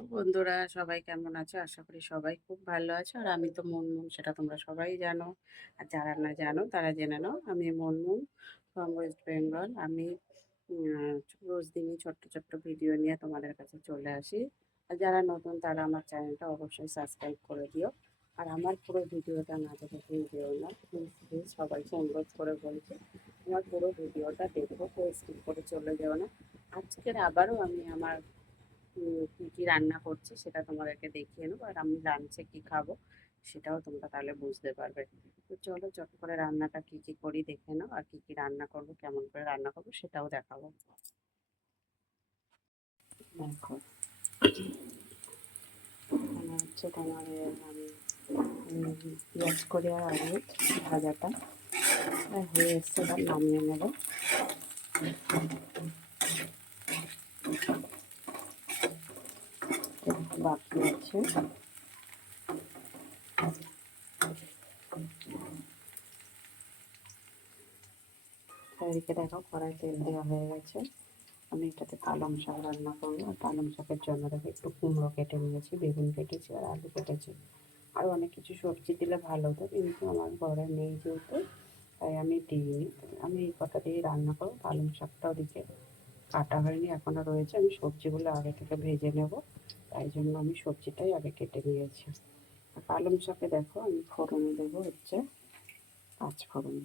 Hello বন্ধুরা, সবাই কেমন আছো? আশা করি সবাই খুব ভালো আছো। আর আমি তো মুনমুন, সেটা তোমরা সবাই জানো। আর যারা না জানো তারা জেনে নাও, আমি মুনমুন ফ্রম ওয়েস্ট বেঙ্গল। আমি রোজ দিনই ছোট্ট ছোট্ট ভিডিও নিয়ে তোমাদের কাছে চলে আসি। আর যারা নতুন তারা আমার চ্যানেলটা অবশ্যই সাবস্ক্রাইব করে দিও। আর আমার পুরো ভিডিওটা না দেখে কেউ যেও না, প্লিজ প্লিজ সবাইকে অনুরোধ করে বলছি, আমার পুরো ভিডিওটা দেখো, কেউ স্কিপ করে চলে যেও না। আজকের আবারও আমি আমার কী কী রান্না করছি সেটা তোমাদেরকে দেখিয়ে নেবো। আর আমি লাঞ্চে কী খাবো সেটাও তোমরা তাহলে বুঝতে পারবে। তো চলো চট করে রান্নাটা কী কী করি দেখে নাও, আর কী কী রান্না করবো, কেমন করে রান্না করবো সেটাও দেখাবো। দেখো, এখানে হচ্ছে তোমার আমি পেঁয়াজ করে আর আলু ভাজাটা হয়ে এসছে, এবার নামিয়ে নেবো। বাকি আছে, এদিকে দেখো কড়াই তেল দেওয়া হয়ে গেছে। আমি এটাতে পালং শাক রান্না করবো। আর পালং শাকের জন্য দেখো একটু কুমড়ো কেটে নিয়েছি, বেগুন কেটেছি আর আলু কেটেছি। আরও অনেক কিছু সবজি দিলে ভালো হতো, কিন্তু আমার ঘরে নেই যেহেতু, তাই আমি দিইনি। আমি এই কটা দিয়ে রান্না করবো। পালং শাকটা ওদিকে কাটা হয়নি, এখনও রয়েছে। আমি সবজিগুলো আগে থেকে ভেজে নেব, তাই জন্য আমি সবজিটাই আগে কেটে নিয়েছি। আর পালং শাকে দেখো আমি ফোড়নে দেবো হচ্ছে পাঁচ ফোড়ন।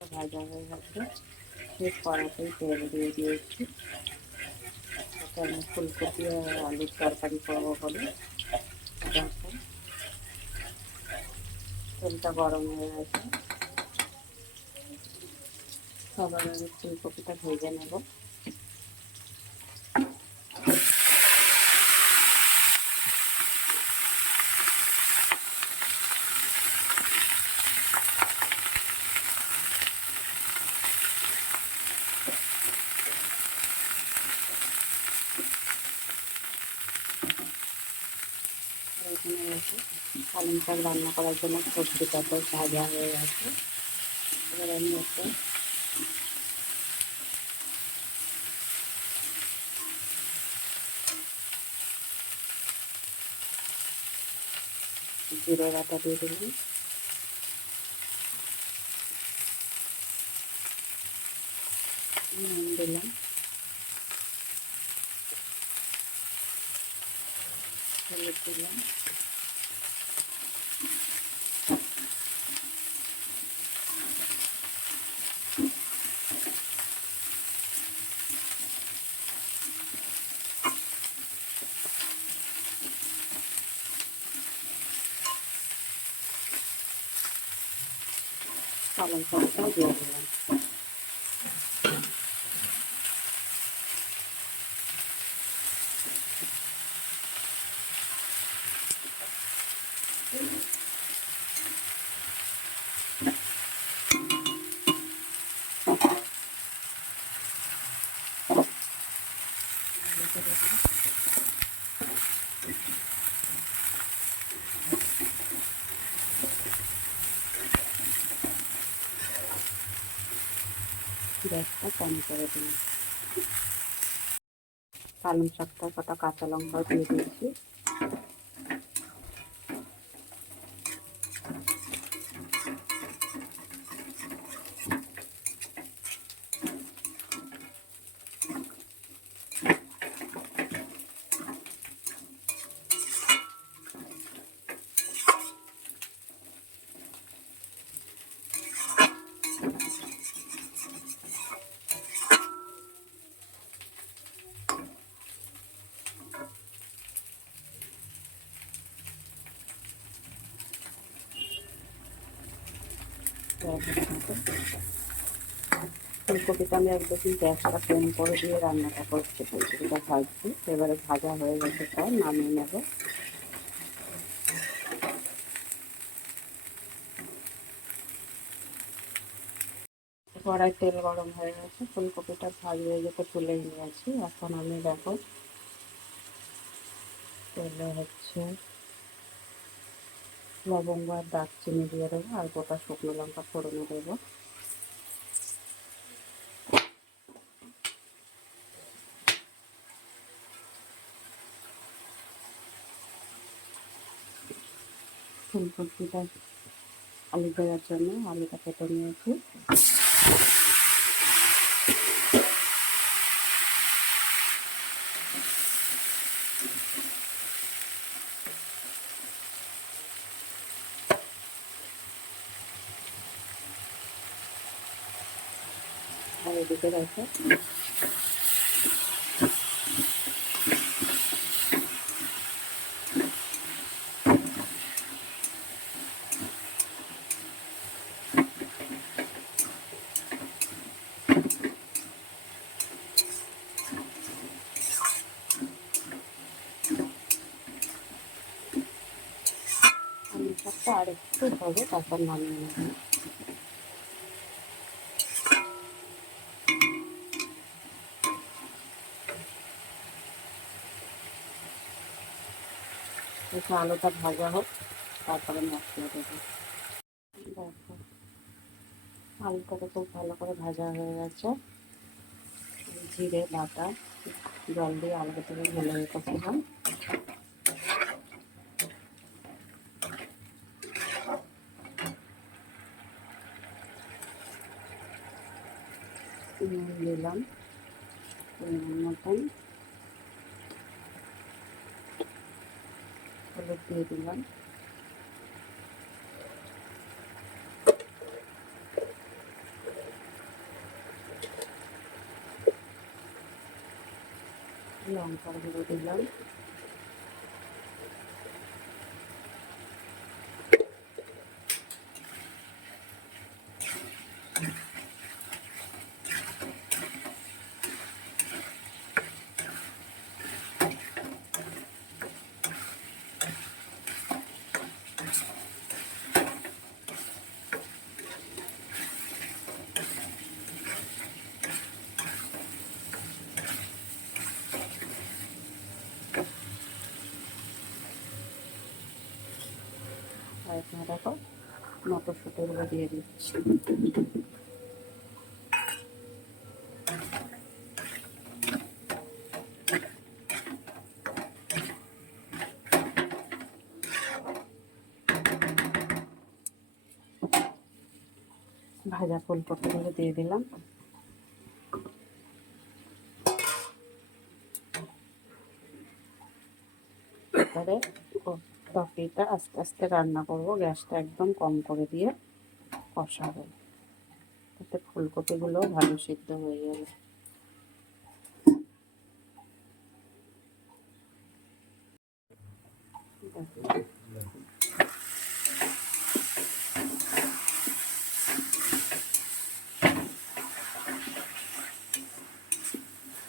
ভাজা হয়ে গেছে, সেই কড়াতেই তেল দিয়ে দিয়েছি। এটা আমি ফুলকপি আর আলুর তরকারি করবো বলে। দেখো তেলটা গরম হয়ে গেছে, সবার আগে ফুলকপিটা ভেজে নেব। এখানে দেখো পালং শাক রান্না করার জন্য সবজিটা তো ভাজা হয়ে গেছে। এবার আমি একটা জিরে বাটা দিয়ে দিলাম, নুন দিলাম, হলুদ দিলাম, পালং শাকটাও দিয়ে দিলাম। গ্যাসটা কম করে দিলাম। পালং শাকটা কটা কাঁচা লঙ্কাও দিয়ে দিয়েছি। ফুলকপিটা আমি একদম গ্যাসটা কম করে দিয়ে রান্নাটা করছি, ফুলকপিটা ভাজছি। এবারে ভাজা হয়ে গেছে, তাই নামিয়ে নেব। কড়াই তেল গরম হয়ে গেছে, ফুলকপিটা ভাজে যেতে তুলে নিয়েছি। এখন আমি দেখো তেলে হচ্ছে লবঙ্গ আর দারচিনি দিয়ে দেবো, আর গোটা শুকনো লঙ্কা ফোড়নে দেবো। ফুলকপিটা আলু দেওয়ার জন্য আলুটা কেটে নিয়েছি। আর এদিকে দেখো আমি শাকটা আর একটু হবে, তারপর নামিয়ে নেব। একটু আলুটা ভাজা হোক, তারপরে মশলা দেবো। দেখো আলুটাকে খুব ভালো করে ভাজা হয়ে গেছে। জিরে বাটা জল দিয়ে আলুটা থেকে ঢেলে রেখেছিলাম। নুন দিলাম পরিমাণ মতন, হলুদ দিয়ে দিলাম, লঙ্কার গুঁড়ো দিলাম, আর এখানে দেখো মটরশুঁটিগুলো দিয়ে দিচ্ছি। ভাজা ফুলকপিগুলো দিয়ে দিলাম। এবারে তরকারিটা আস্তে আস্তে রান্না করব, গ্যাসটা একদম কম করে দিয়ে কষাবো, তাতে ফুলকপিগুলো ভালো সিদ্ধ হয়ে যাবে।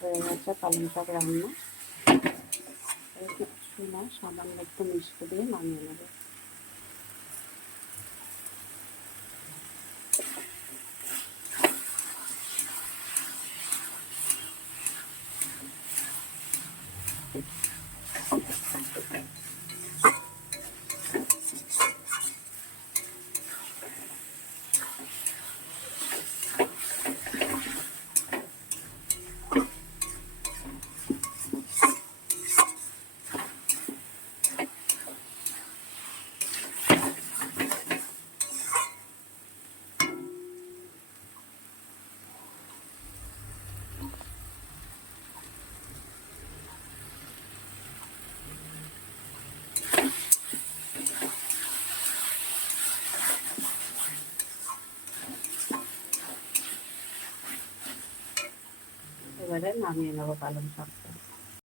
হয়ে গেছে পালং শাক রান্না। কিছু না, সামান্য একটু মিষ্টি দিয়ে নামিয়ে নেব। এবারে নামিয়ে নেব পালং শাক।